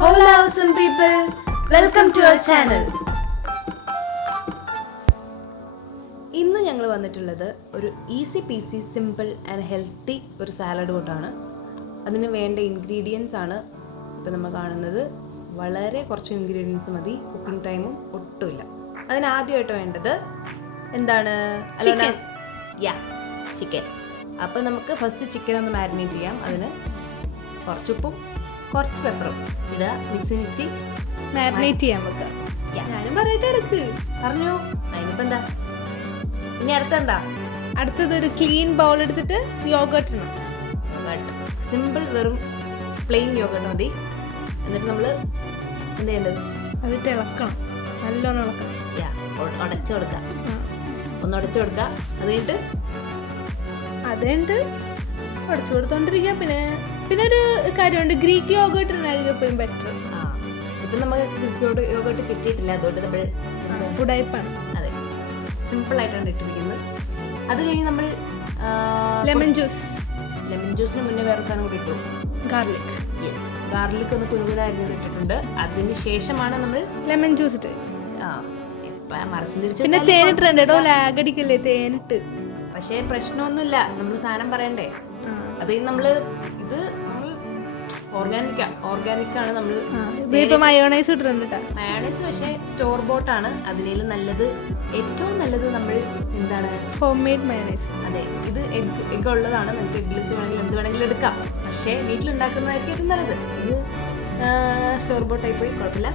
Hello awesome people, welcome to our channel. ഇന്ന് ഞങ്ങൾ വന്നിട്ടുള്ളത് ഒരു easy peasy simple and healthy ഒരു സാലഡ് കൊണ്ടാണ്. അതിന് വേണ്ട ഇൻഗ്രീഡിയൻസ് ആണ് ഇപ്പം നമ്മൾ കാണുന്നത്. വളരെ കുറച്ച് ഇൻഗ്രീഡിയൻസ് മതി, കുക്കിംഗ് ടൈമും ഒട്ടുമില്ല. അതിന് ആദ്യമായിട്ട് വേണ്ടത് എന്താണ്? ചിക്കൻ. അപ്പം നമുക്ക് ഫസ്റ്റ് ചിക്കൻ ഒന്ന് മാരിനേറ്റ് ചെയ്യാം. അതിന് കുറച്ചുപ്പും കുറച്ച് പെപ്പറും ഇടുക, മിക്സി മാരിനേറ്റ് ചെയ്യാൻ വെക്കാം. ഞാനും പറയട്ടെ, എടുക്ക് പറഞ്ഞു. അതിനിപ്പോൾ എന്താ ഇനി അടുത്തെന്താ? അടുത്തത് ഒരു ക്ലീൻ ബൗൾ എടുത്തിട്ട് യോഗർട്ട് ഇടണം. സിമ്പിൾ, വെറും പ്ലെയിൻ യോഗർട്ട് മതി. എന്നിട്ട് നമ്മൾ എന്ത് ചെയ്യേണ്ടത്? അതിട്ട് ഇളക്കണം, നല്ലോണം ഇളക്കണം. ഉടച്ചു കൊടുക്കുക, ഒന്ന് ഉടച്ചു കൊടുക്കുക. അത് കഴിഞ്ഞിട്ട് ഉടച്ചു കൊടുത്തോണ്ടിരിക്കുക. പിന്നെ ഒരു കാര്യമുണ്ട്, ഗ്രീക്ക് യോഗർട്ട് ഇടാനായിരിക്കും എപ്പോഴും ബെറ്റർ. ഇപ്പം നമ്മൾ ഗ്രീക്ക് യോഗർട്ട് കിട്ടിയിട്ടില്ല, അതുകൊണ്ട് നമ്മൾ ഉടായ്പാണ്. അതെ, സിമ്പിൾ ആയിട്ടാണ് ഇട്ടിരിക്കുന്നത്. അത് കഴിഞ്ഞ് നമ്മൾ ലെമൺ ജ്യൂസിന് മുന്നേ വേറെ സാധനം കൂടി ഇട്ടു, ഗാർലിക്. ഗാർലിക് ഒന്ന് കുരുകുരായിരുന്നു ഇട്ടിട്ടുണ്ട്. അതിന് ശേഷമാണ് നമ്മൾ ലെമൺ ജ്യൂസ് ഇട്ട്. മറച്ചും തിരിച്ചു പിന്നെ തേനിട്ടുണ്ട് കേട്ടോ, ലാഗടിക്കല്ലേ തേനിട്ട്. പക്ഷേ പ്രശ്നമൊന്നുമില്ല, നമ്മൾ സാധനം പറയണ്ടേ. അത് നമ്മൾ ഓർഗാനിക്കാണ് നമ്മൾ. മയോണൈസ് ഇട്ടിട്ടുണ്ട്. മയോണൈസ് പക്ഷേ സ്റ്റോർ ബോട്ടാണ്. അതിനേലും നല്ലത്, ഏറ്റവും നല്ലത് നമ്മൾ എന്താണ്, ഹോം മെയ്ഡ് മയോണൈസ്. അതെ, ഇത് എഗ് ഉള്ളതാണ്. നമുക്ക് എഗ്ലെസ് വേണമെങ്കിൽ എന്ത് വേണമെങ്കിലും എടുക്കാം. പക്ഷേ വീട്ടിലുണ്ടാക്കുന്നതായിരിക്കും ഏറ്റവും നല്ലത്. ഇത് സ്റ്റോർ ബോട്ടായി പോയി കുഴപ്പമില്ല,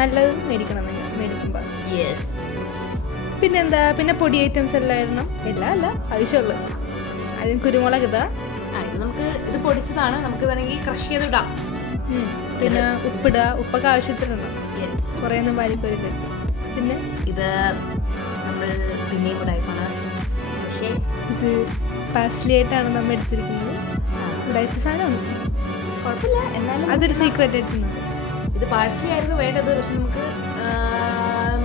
നല്ലത് മേടിക്കണം മേടിക്കുമ്പോൾ. യെസ്. പിന്നെന്താ, പിന്നെ പൊടി ഐറ്റംസ് എല്ലാം ഇടണം. എല്ലാം അല്ല, ആവശ്യമുള്ളത്. അതിന് കുരുമുളക് ഇടുക. ഇത് നമുക്ക് ഇത് പൊടിച്ചതാണ്, നമുക്ക് വേണമെങ്കിൽ ക്രഷ് ചെയ്തിടാം. പിന്നെ ഉപ്പിടുക, ഉപ്പൊക്കെ ആവശ്യത്തിനിടണം, കുറേ ഒന്നും വാരിക്കൊരു. പിന്നെ ഇത് നമ്മൾ പിന്നെയും ഉടായ്പാണ്. പക്ഷേ ഇത് പാസ്ലി ആയിട്ടാണ് നമ്മൾ എടുത്തിരിക്കുന്നത്. ഉടായ്പ സാധനമാണ്, കുഴപ്പമില്ല. എന്നാലും അതൊരു സീക്രട്ട് ആയിട്ടുണ്ട്. ഇത് പാഴ്സ്ലി ആയിരുന്നു വേണ്ടത്, പക്ഷെ നമുക്ക്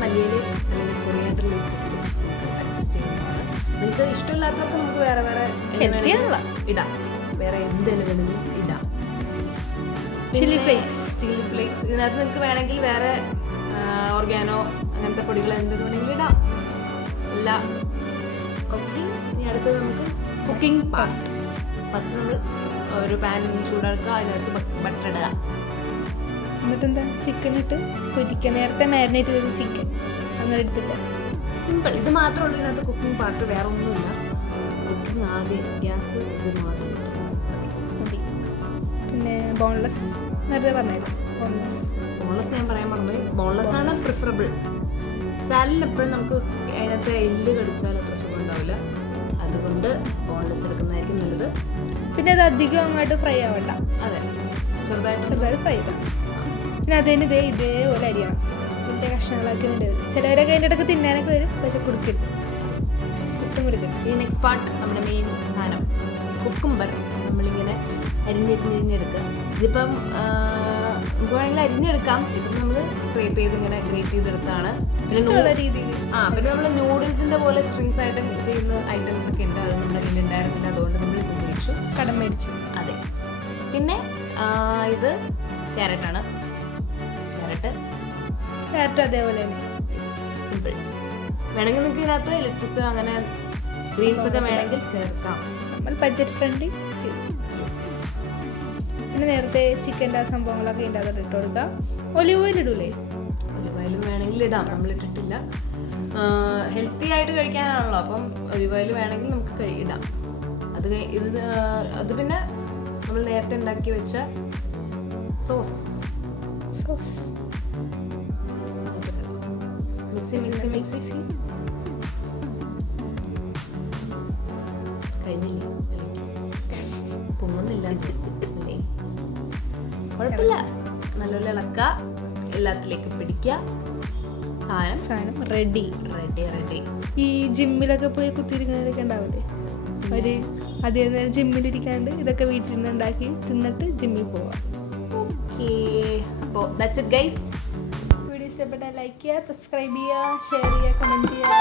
മല്ലിയില അല്ലെങ്കിൽ കൊറിയാൻഡർ ലീവ്സ് അഡ്ജസ്റ്റ് ചെയ്യുന്നതാണ്. നിങ്ങൾക്ക് ഇഷ്ടമില്ലാത്തവർക്ക് നമുക്ക് വേറെ ഇടാം, വേറെ എന്തെങ്കിലും വേണമെങ്കിലും ഇടാം. Chilli flakes. ഇതിനകത്ത് നിങ്ങൾക്ക് വേണമെങ്കിൽ വേറെ ഓർഗാനോ അങ്ങനത്തെ പൊടികൾ എന്തെങ്കിലും വേണമെങ്കിൽ ഇടാം. അല്ല, ഓക്കെ. ഇനി അടുത്തത് നമുക്ക് കുക്കിംഗ് പാർട്ട്. ഫസ്റ്റ് നമ്മൾ ഒരു പാൻ ചൂടാക്കുക, അതിനകത്ത് ബട്ടർ ഇടുക. എന്നിട്ടെന്താ, ചിക്കൻ ഇട്ട് പൊരിക്കുക. നേരത്തെ മാരിനേറ്റ് ചെയ്ത ചിക്കൻ അങ്ങനെ എടുത്തിട്ട്. സിമ്പിൾ, ഇത് മാത്രമേ ഉള്ളൂ ഇതിനകത്ത് കുക്കിംഗ് പാർട്ട്, വേറെ ഒന്നുമില്ല. കുക്കിംഗ് ആകെ ഗ്യാസ് ഇത് മാത്രം മതി. പിന്നെ ബോൺലെസ് നേരത്തെ പറഞ്ഞില്ല, ബോൺലെസ് ഞാൻ പറയാൻ പറഞ്ഞത്. ബോൺലെസ് ആണ് പ്രിഫറബിൾ. സാലഡിൽ എപ്പോഴും നമുക്ക് അതിനകത്ത് എല്ല് കടിച്ചാൽ അത്ര സുഖം ഉണ്ടാവില്ല, അതുകൊണ്ട് ബോൺലെസ് എടുക്കുന്നതായിരിക്കും നല്ലത്. പിന്നെ അത് അധികം അങ്ങോട്ട് ഫ്രൈ ആവണ്ട. അതെ, ചെറുതായിട്ട് ഫ്രൈ ചെയ്താൽ. പിന്നെ അതിന് ഇതേപോലെ അരിയണം, ഇതിൻ്റെ കഷ്ണങ്ങളാക്കി. ചിലവരൊക്കെ അതിൻ്റെ ഇടയ്ക്ക് തിന്നാനൊക്കെ വരും, പക്ഷെ കൊടുക്കരുത്. ഈ നെക്സ്റ്റ് പാർട്ട് നമ്മുടെ മെയിൻ സാധനം, കുക്കുംബർ. നമ്മളിങ്ങനെ അരിഞ്ഞെടുക്കുക. ഇതിപ്പം നമുക്ക് വേണമെങ്കിൽ അരിഞ്ഞെടുക്കാം. ഇപ്പം നമ്മൾ സ്ക്രേപ്പ് ചെയ്ത് ഇങ്ങനെ ഗ്രേറ്റ് ചെയ്തെടുത്താണ്. ഇഷ്ടമുള്ള രീതിയിൽ. പിന്നെ നമ്മൾ നൂഡിൽസിൻ്റെ പോലെ സ്ട്രിങ്സ് ആയിട്ട് ചെയ്യുന്ന ഐറ്റംസ് ഒക്കെ ഉണ്ട്. അത് നമ്മുടെ കയ്യിൽ ഉണ്ടായിരുന്നില്ല, അതുകൊണ്ട് നമ്മൾ ഇത് ഉപയോഗിച്ചു, കടം മേടിച്ചു. അതെ. പിന്നെ ഇത് ക്യാരറ്റാണ്. ക്യാരറ്റ് അതേപോലെ തന്നെ സിമ്പിൾ. വേണമെങ്കിൽ നിങ്ങൾക്ക് ഇതിനകത്ത് ലെറ്റസ് അങ്ങനെ ഗ്രീൻസ് ഒക്കെ വേണമെങ്കിൽ ചേർക്കാം. നമ്മൾ ബഡ്ജറ്റ് ഫ്രണ്ട്ലി ചെയ്യും. പിന്നെ നേരത്തെ ചിക്കൻ്റെ ആ സംഭവങ്ങളൊക്കെ ഇതിൻ്റെ ഇട്ട് കൊടുക്കുക. ഒലിവ് ഓയിൽ ഇടൂലേ? ഒലിവ് ഓയിൽ വേണമെങ്കിൽ ഇടാം, നമ്മൾ ഇട്ടിട്ടില്ല. ഹെൽത്തി ആയിട്ട് കഴിക്കാനാണല്ലോ, അപ്പം ഒലിവ് ഓയിൽ വേണമെങ്കിൽ നമുക്ക് ഇടാം. അത് പിന്നെ നമ്മൾ നേരത്തെ ഉണ്ടാക്കി വെച്ച സോസ് മിക്സി കഴിഞ്ഞില്ലേ? പൊങ്ങുന്നില്ല, കുഴപ്പമില്ല. നല്ലപോലെ ഇളക്കുക, എല്ലാത്തിലേക്ക് പിടിക്കുക. സാധനം റെഡി. ഈ ജിമ്മിലൊക്കെ പോയി കുത്തിയിരിക്കുന്നവരൊക്കെ ഉണ്ടാവില്ലേ, അവർ അധികം നേരം ജിമ്മിലിരിക്കാണ്ട് ഇതൊക്കെ വീട്ടിൽ നിന്ന് ഉണ്ടാക്കി തിന്നിട്ട് ജിമ്മിൽ പോവാം. ഓക്കെ, അപ്പോൾ ദാറ്റ്സ് ഇറ്റ് ഗൈസ്. വീഡിയോ ഇഷ്ടപ്പെട്ടാൽ ലൈക്ക് ചെയ്യുക, സബ്സ്ക്രൈബ് ചെയ്യുക, ഷെയർ ചെയ്യുക, കമൻറ്റ് ചെയ്യുക.